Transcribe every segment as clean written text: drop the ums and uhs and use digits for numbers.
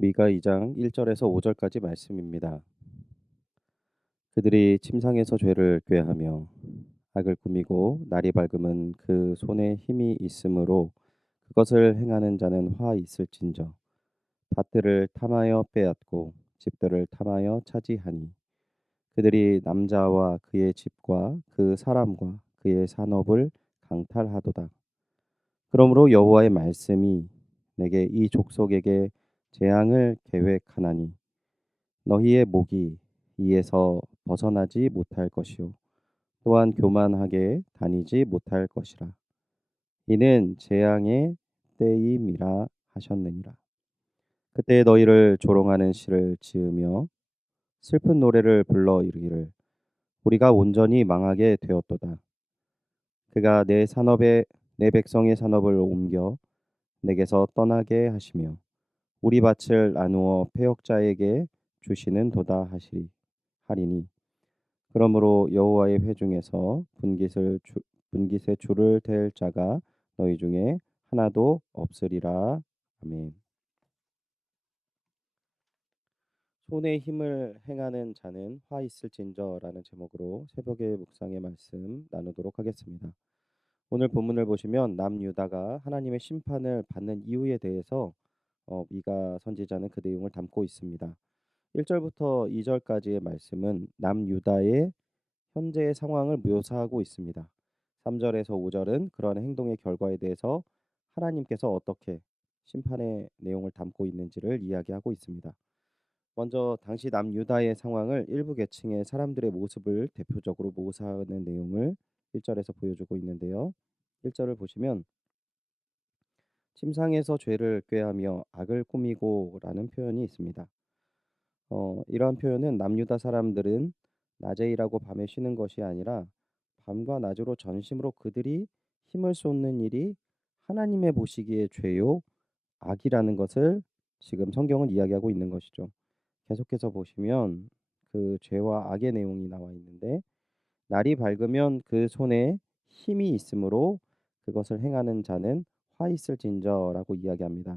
미가 2장 1절에서 5절까지 말씀입니다. 그들이 침상에서 죄를 꾀하며 악을 꾸미고 날이 밝으면 그 손에 힘이 있으므로 그것을 행하는 자는 화 있을진저. 밭들을 탐하여 빼앗고 집들을 탐하여 차지하니 그들이 남자와 그의 집과 그 사람과 그의 산업을 강탈하도다. 그러므로 여호와의 말씀이 내게 이 족속에게 재앙을 계획하나니 너희의 목이 이에서 벗어나지 못할 것이요 또한 교만하게 다니지 못할 것이라. 이는 재앙의 때임이라 하셨느니라. 그때 너희를 조롱하는 시를 지으며 슬픈 노래를 불러 이르기를 우리가 온전히 망하게 되었도다. 그가 내 산업에 내 백성의 산업을 옮겨 내게서 떠나게 하시며 우리 밭을 나누어 패역자에게 주시는 도다 하리니 그러므로 여호와의 회중에서 분깃의 줄을 댈 자가 너희 중에 하나도 없으리라. 아멘. 손에 힘을 행하는 자는 화 있을진저라는 제목으로 새벽의 묵상의 말씀 나누도록 하겠습니다. 오늘 본문을 보시면 남유다가 하나님의 심판을 받는 이유에 대해서 미가 선지자는 그 내용을 담고 있습니다. 1절부터 2절까지의 말씀은 남유다의 현재의 상황을 묘사하고 있습니다. 3절에서 5절은 그러한 행동의 결과에 대해서 하나님께서 어떻게 심판의 내용을 담고 있는지를 이야기하고 있습니다. 먼저 당시 남유다의 상황을 일부 계층의 사람들의 모습을 대표적으로 묘사하는 내용을 1절에서 보여주고 있는데요. 1절을 보시면 침상에서 죄를 꾀하며 악을 꾸미고라는 표현이 있습니다. 이러한 표현은 남유다 사람들은 낮에 일하고 밤에 쉬는 것이 아니라 밤과 낮으로 전심으로 그들이 힘을 쏟는 일이 하나님의 보시기에 죄요 악이라는 것을 지금 성경은 이야기하고 있는 것이죠. 계속해서 보시면 그 죄와 악의 내용이 나와 있는데 날이 밝으면 그 손에 힘이 있으므로 그것을 행하는 자는 화 있을진저라고 이야기합니다.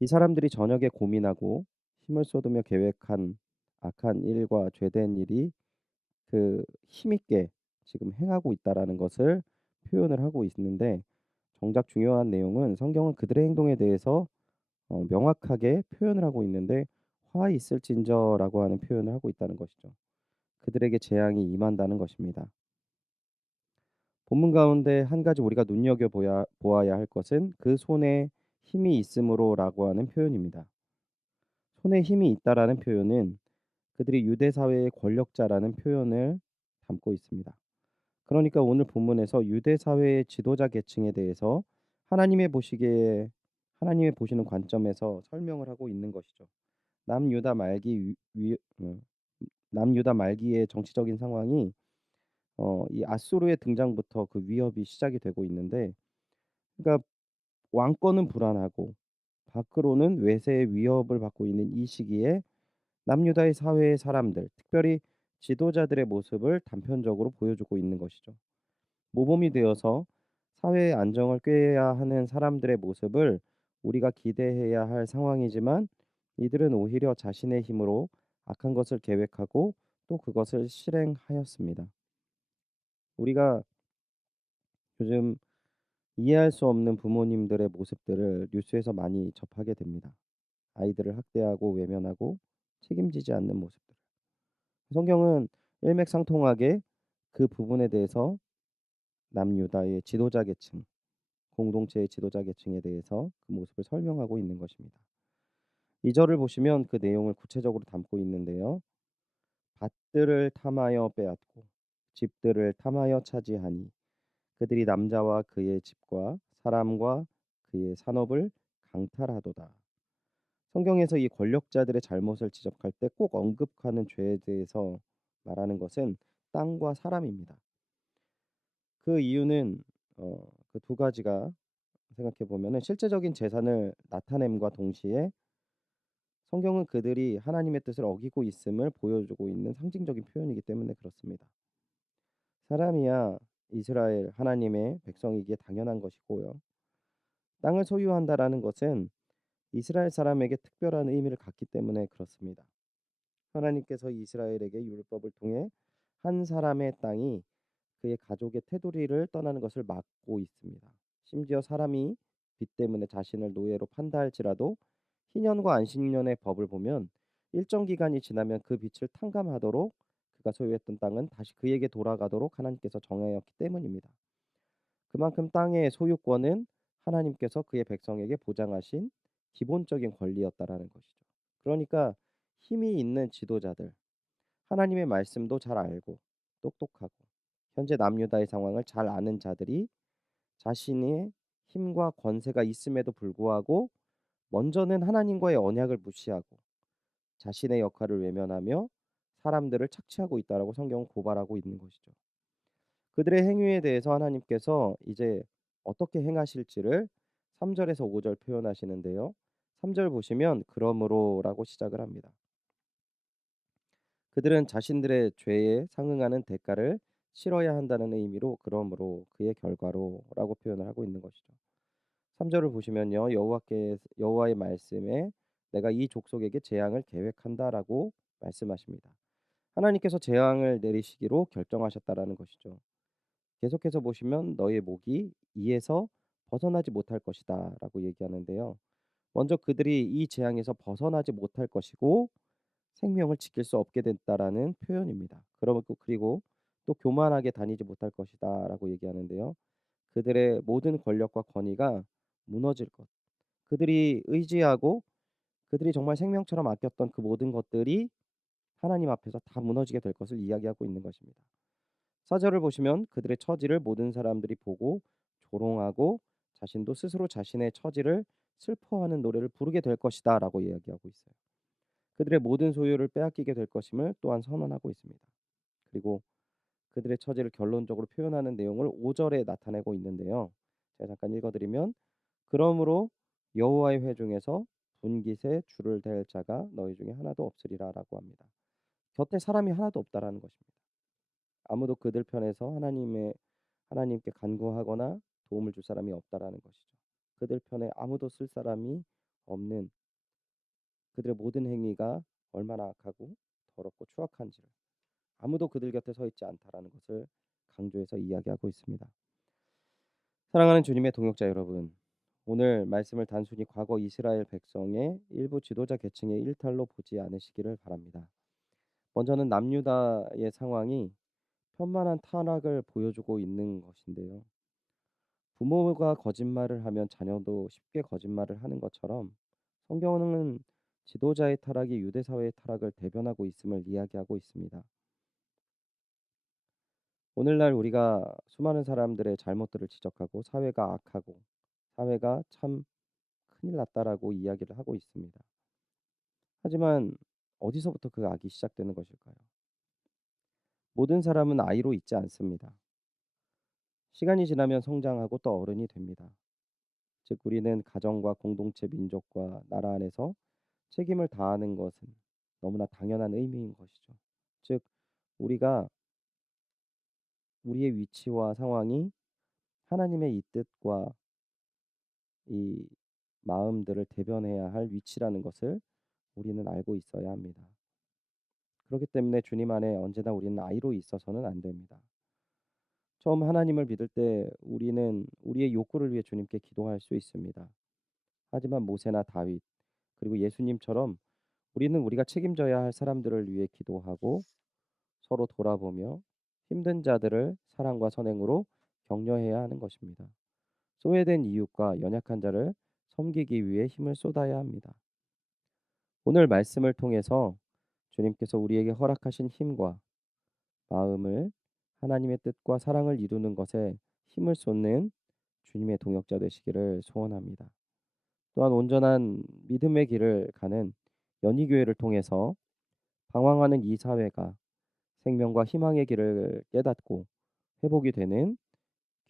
이 사람들이 저녁에 고민하고 힘을 쏟으며 계획한 악한 일과 죄된 일이 그 힘있게 지금 행하고 있다라는 것을 표현을 하고 있는데 정작 중요한 내용은 성경은 그들의 행동에 대해서 명확하게 표현을 하고 있는데 화 있을진저라고 하는 표현을 하고 있다는 것이죠. 그들에게 재앙이 임한다는 것입니다. 본문 가운데 한 가지 우리가 보아야 할 것은 그 손에 힘이 있으므로라고 하는 표현입니다. 손에 힘이 있다라는 표현은 그들이 유대 사회의 권력자라는 표현을 담고 있습니다. 그러니까 오늘 본문에서 유대 사회의 지도자 계층에 대해서 하나님의 보시기에 하나님의 보시는 관점에서 설명을 하고 있는 것이죠. 남유다 말기 남유다 말기의 정치적인 상황이 이 아수르의 등장부터 그 위협이 시작이 되고 있는데 그러니까 왕권은 불안하고 밖으로는 외세의 위협을 받고 있는 이 시기에 남유다의 사회의 사람들, 특별히 지도자들의 모습을 단편적으로 보여주고 있는 것이죠. 모범이 되어서 사회의 안정을 꾀해야 하는 사람들의 모습을 우리가 기대해야 할 상황이지만 이들은 오히려 자신의 힘으로 악한 것을 계획하고 또 그것을 실행하였습니다. 우리가 요즘 이해할 수 없는 부모님들의 모습들을 뉴스에서 많이 접하게 됩니다. 아이들을 학대하고 외면하고 책임지지 않는 모습들. 성경은 일맥상통하게 그 부분에 대해서 남유다의 지도자 계층, 공동체의 지도자 계층에 대해서 그 모습을 설명하고 있는 것입니다. 2절을 보시면 그 내용을 구체적으로 담고 있는데요. 밭들을 탐하여 빼앗고 집들을 탐하여 차지하니 그들이 남자와 그의 집과 사람과 그의 산업을 강탈하도다. 성경에서 이 권력자들의 잘못을 지적할 때 꼭 언급하는 죄에 대해서 말하는 것은 땅과 사람입니다. 그 이유는 그 두 가지가 생각해 보면은 실제적인 재산을 나타냄과 동시에 성경은 그들이 하나님의 뜻을 어기고 있음을 보여주고 있는 상징적인 표현이기 때문에 그렇습니다. 사람이야 이스라엘 하나님의 백성이기에 당연한 것이고요. 땅을 소유한다라는 것은 이스라엘 사람에게 특별한 의미를 갖기 때문에 그렇습니다. 하나님께서 이스라엘에게 율법을 통해 한 사람의 땅이 그의 가족의 테두리를 떠나는 것을 막고 있습니다. 심지어 사람이 빚 때문에 자신을 노예로 판다 할지라도 희년과 안식년의 법을 보면 일정 기간이 지나면 그 빚을 탕감하도록 그가 소유했던 땅은 다시 그에게 돌아가도록 하나님께서 정하였기 때문입니다. 그만큼 땅의 소유권은 하나님께서 그의 백성에게 보장하신 기본적인 권리였다라는 것이죠. 그러니까 힘이 있는 지도자들, 하나님의 말씀도 잘 알고 똑똑하고 현재 남유다의 상황을 잘 아는 자들이 자신의 힘과 권세가 있음에도 불구하고 먼저는 하나님과의 언약을 무시하고 자신의 역할을 외면하며 사람들을 착취하고 있다라고 성경은 고발하고 있는 것이죠. 그들의 행위에 대해서 하나님께서 이제 어떻게 행하실지를 3 절에서 5절 표현하시는데요. 3절 보시면 그러므로라고 시작을 합니다. 그들은 자신들의 죄에 상응하는 대가를 치러야 한다는 의미로 그러므로 그의 결과로라고 표현을 하고 있는 것이죠. 3 절을 보시면요. 여호와의 말씀에 내가 이 족속에게 재앙을 계획한다라고 말씀하십니다. 하나님께서 재앙을 내리시기로 결정하셨다라는 것이죠. 계속해서 보시면 너의 목이 이에서 벗어나지 못할 것이다라고 얘기하는데요. 먼저 그들이 이 재앙에서 벗어나지 못할 것이고 생명을 지킬 수 없게 됐다라는 표현입니다. 그리고 또 교만하게 다니지 못할 것이다라고 얘기하는데요. 그들의 모든 권력과 권위가 무너질 것. 그들이 의지하고 그들이 정말 생명처럼 아꼈던 그 모든 것들이 하나님 앞에서 다 무너지게 될 것을 이야기하고 있는 것입니다. 4절을 보시면 그들의 처지를 모든 사람들이 보고 조롱하고 자신도 스스로 자신의 처지를 슬퍼하는 노래를 부르게 될 것이다라고 이야기하고 있어요. 그들의 모든 소유를 빼앗기게 될 것임을 또한 선언하고 있습니다. 그리고 그들의 처지를 결론적으로 표현하는 내용을 5절에 나타내고 있는데요. 제가 잠깐 읽어드리면 그러므로 여호와의 회중에서 분깃에 줄을 댈 자가 너희 중에 하나도 없으리라라고 합니다. 곁에 사람이 하나도 없다라는 것입니다. 아무도 그들 편에서 하나님께 간구하거나 도움을 줄 사람이 없다라는 것이죠. 그들 편에 아무도 쓸 사람이 없는 그들의 모든 행위가 얼마나 악하고 더럽고 추악한지를 아무도 그들 곁에 서 있지 않다라는 것을 강조해서 이야기하고 있습니다. 사랑하는 주님의 동역자 여러분, 오늘 말씀을 단순히 과거 이스라엘 백성의 일부 지도자 계층의 일탈로 보지 않으시기를 바랍니다. 먼저는 남유다의 상황이 편만한 타락을 보여주고 있는 것인데요. 부모가 거짓말을 하면 자녀도 쉽게 거짓말을 하는 것처럼 성경은 지도자의 타락이 유대 사회의 타락을 대변하고 있음을 이야기하고 있습니다. 오늘날 우리가 수많은 사람들의 잘못들을 지적하고 사회가 악하고 사회가 참 큰일 났다라고 이야기를 하고 있습니다. 하지만 어디서부터 그 악이 시작되는 것일까요? 모든 사람은 아이로 있지 않습니다. 시간이 지나면 성장하고 또 어른이 됩니다. 즉 우리는 가정과 공동체, 민족과 나라 안에서 책임을 다하는 것은 너무나 당연한 의미인 것이죠. 즉 우리가 우리의 위치와 상황이 하나님의 이 뜻과 이 마음들을 대변해야 할 위치라는 것을 우리는 알고 있어야 합니다. 그렇기 때문에 주님 안에 언제나 우리는 아이로 있어서는 안 됩니다. 처음 하나님을 믿을 때 우리는 우리의 욕구를 위해 주님께 기도할 수 있습니다. 하지만 모세나 다윗 그리고 예수님처럼 우리는 우리가 책임져야 할 사람들을 위해 기도하고 서로 돌아보며 힘든 자들을 사랑과 선행으로 격려해야 하는 것입니다. 소외된 이웃과 연약한 자를 섬기기 위해 힘을 쏟아야 합니다. 오늘 말씀을 통해서 주님께서 우리에게 허락하신 힘과 마음을 하나님의 뜻과 사랑을 이루는 것에 힘을 쏟는 주님의 동역자 되시기를 소원합니다. 또한 온전한 믿음의 길을 가는 연희교회를 통해서 방황하는 이 사회가 생명과 희망의 길을 깨닫고 회복이 되는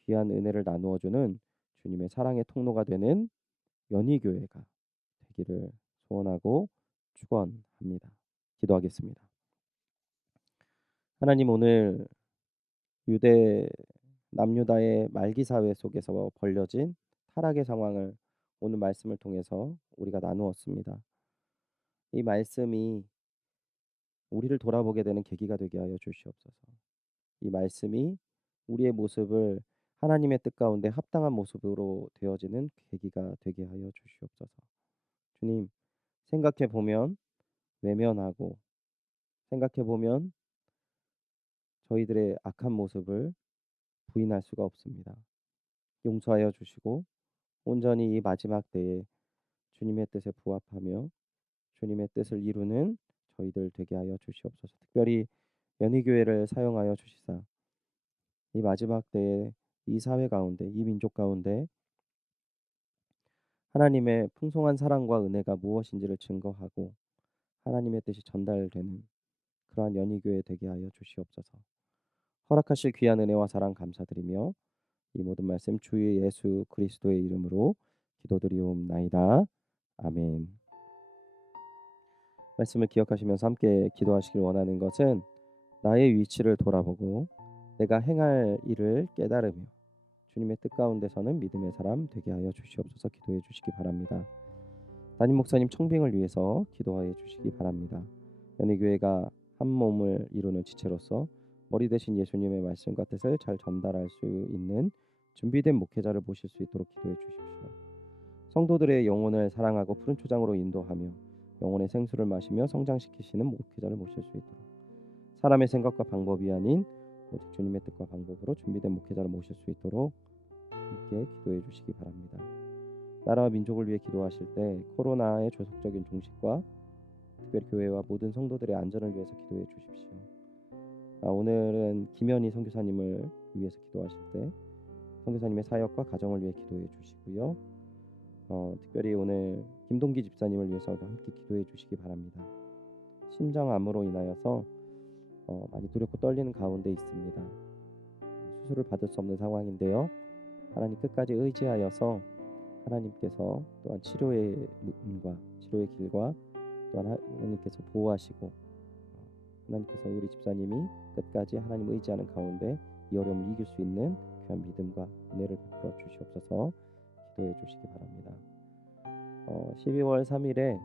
귀한 은혜를 나누어 주는 주님의 사랑의 통로가 되는 연희교회가 되기를 소원하고 축원합니다. 기도하겠습니다. 하나님 오늘 유대 남유다의 말기 사회 속에서 벌려진 타락의 상황을 오늘 말씀을 통해서 우리가 나누었습니다. 이 말씀이 우리를 돌아보게 되는 계기가 되게 하여 주시옵소서. 이 말씀이 우리의 모습을 하나님의 뜻 가운데 합당한 모습으로 되어지는 계기가 되게 하여 주시옵소서. 주님, 생각해 보면 외면하고, 생각해 보면 저희들의 악한 모습을 부인할 수가 없습니다. 용서하여 주시고 온전히 이 마지막 때에 주님의 뜻에 부합하며 주님의 뜻을 이루는 저희들 되게 하여 주시옵소서. 특별히 연희교회를 사용하여 주시사 이 마지막 때에 이 사회 가운데, 이 민족 가운데 하나님의 풍성한 사랑과 은혜가 무엇인지를 증거하고 하나님의 뜻이 전달되는 그러한 연희교회 되게 하여 주시옵소서. 허락하실 귀한 은혜와 사랑 감사드리며 이 모든 말씀 주의 예수 그리스도의 이름으로 기도드리옵나이다. 아멘. 말씀을 기억하시면서 함께 기도하시길 원하는 것은 나의 위치를 돌아보고 내가 행할 일을 깨달으며 주님의 뜻 가운데서는 믿음의 사람 되게 하여 주시옵소서. 기도해 주시기 바랍니다. 담임 목사님 청빙을 위해서 기도하여 주시기 바랍니다. 연희교회가 한 몸을 이루는 지체로서 머리 대신 예수님의 말씀과 뜻을 잘 전달할 수 있는 준비된 목회자를 모실 수 있도록 기도해 주십시오. 성도들의 영혼을 사랑하고 푸른 초장으로 인도하며 영혼의 생수를 마시며 성장시키시는 목회자를 모실 수 있도록 사람의 생각과 방법이 아닌 오직 주님의 뜻과 방법으로 준비된 목회자를 모실 수 있도록 함께 기도해 주시기 바랍니다. 나라와 민족을 위해 기도하실 때 코로나의 조속적인 종식과 특별히 교회와 모든 성도들의 안전을 위해서 기도해 주십시오. 오늘은 김현희 선교사님을 위해서 기도하실 때 선교사님의 사역과 가정을 위해 기도해 주시고요. 특별히 오늘 김동기 집사님을 위해서 함께 기도해 주시기 바랍니다. 심장암으로 인하여서 많이 두렵고 떨리는 가운데 있습니다. 수술을 받을 수 없는 상황인데요. 하나님 끝까지 의지하여서 하나님께서 또한 치료의 문과 치료의 길과 또한 하나님께서 보호하시고 하나님께서 우리 집사님이 끝까지 하나님 의지하는 가운데 이 어려움을 이길 수 있는 귀한 믿음과 은혜를 베풀어 주시옵소서. 기도해 주시기 바랍니다. 12월 3일에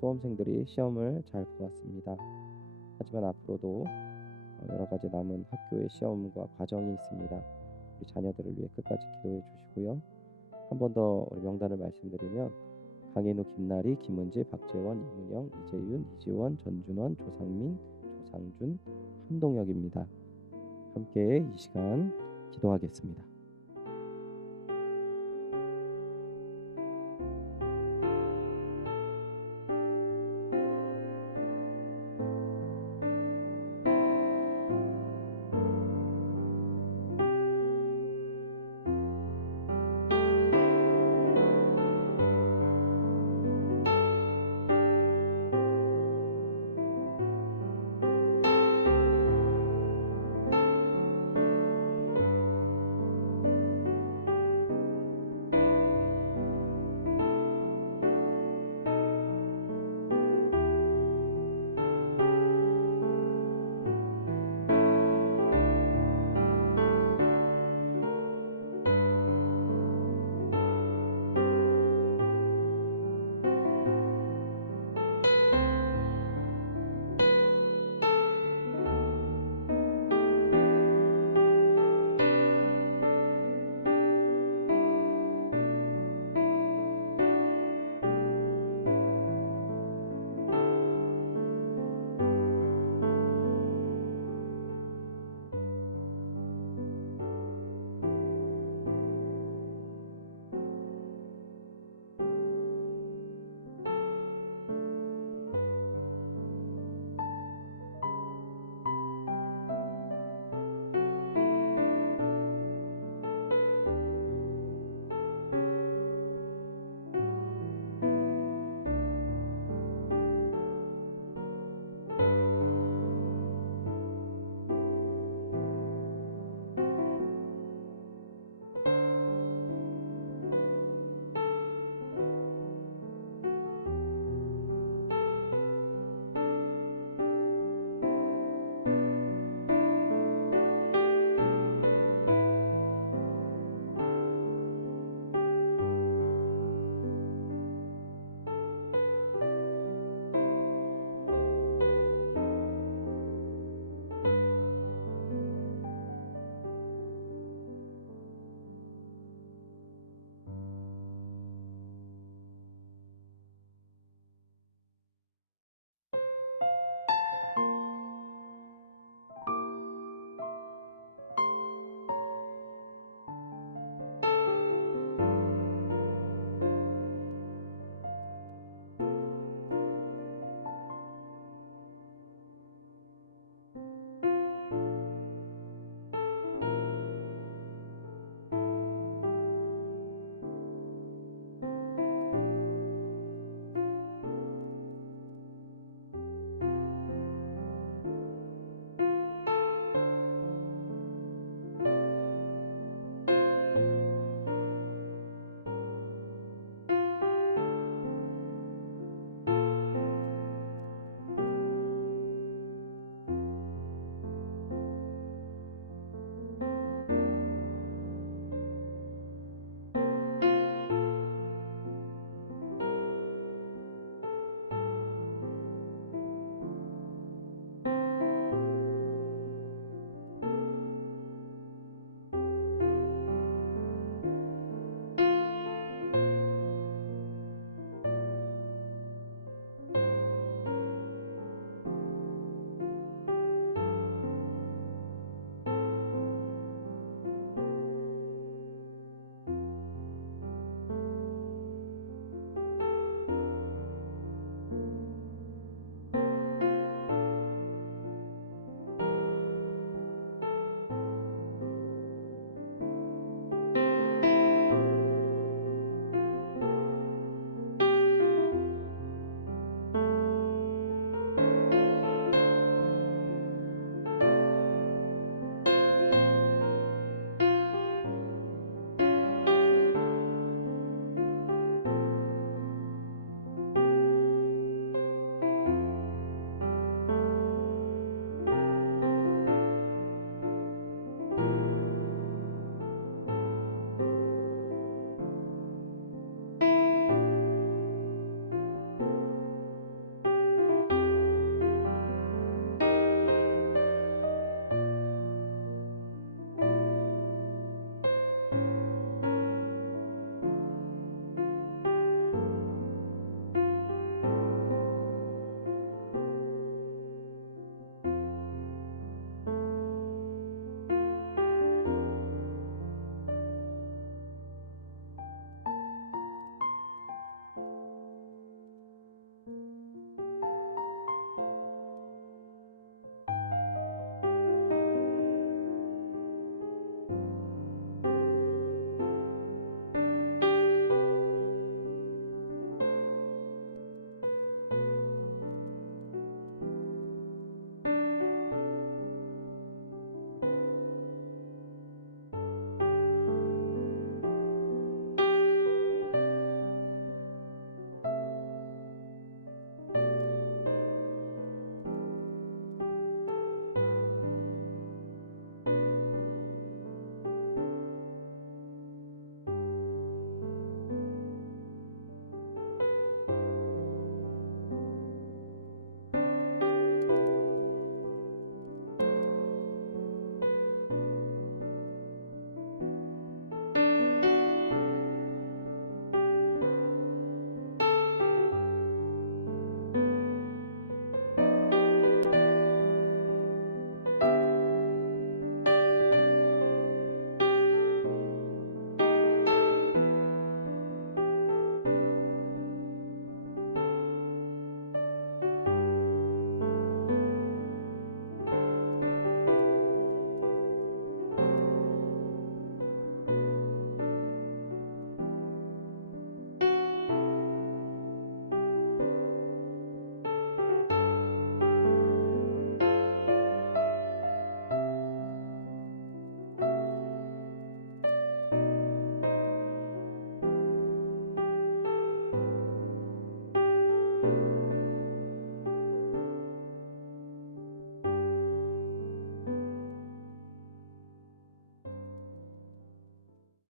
수험생들이 시험을 잘 보았습니다. 하지만 앞으로도 여러 가지 남은 학교의 시험과 과정이 있습니다. 우리 자녀들을 위해 끝까지 기도해 주시고요. 한 번 더 명단을 말씀드리면 강인우, 김나리, 김은지, 박재원, 이문영, 이재윤, 이지원, 전준원, 조상민, 조상준, 한동혁입니다. 함께 이 시간 기도하겠습니다.